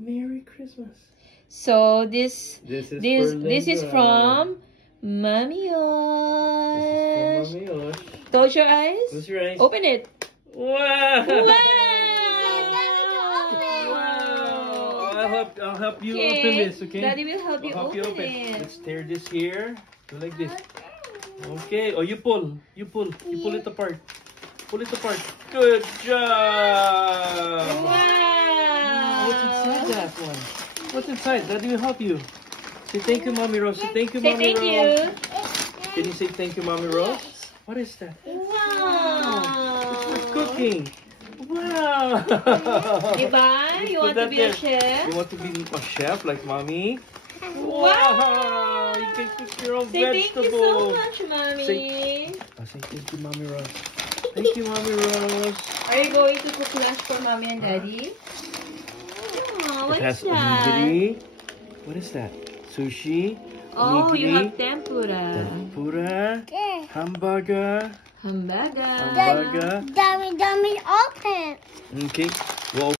Merry Christmas. So this is from Mommy Yosh. This is from Mommy Yosh. Close your eyes. Close your eyes. Open it. Wow! Wow! Wow! I'll help you Okay. open this, okay? Daddy will help you I'll open it. Let's tear this here. Do like this. Okay. Oh, you pull. You pull. You pull it apart. Pull it apart. Good job! Wow! What's inside that one? What's inside? Daddy will help you. Say thank you, Mommy Rose. Say thank you, Say Mommy thank Rose. you. Can you say thank you, Mommy Rose? What is that? Wow! It's cooking. Wow! Diba? You want to be a chef? You want to be a chef like Mommy? Wow! You can cook your own Say thank you so vegetables. much, Mommy. Say thank you, Mommy Rose. Thank you, Mommy Rose. Are you going to cook lunch for Mommy and Daddy? Oh, what It has is that? onigiri. What is that? Sushi. Oh, you onigiri, have tempura. tempura, hamburger. Hamburger. Hamburger. Dummy, open. Okay. Well.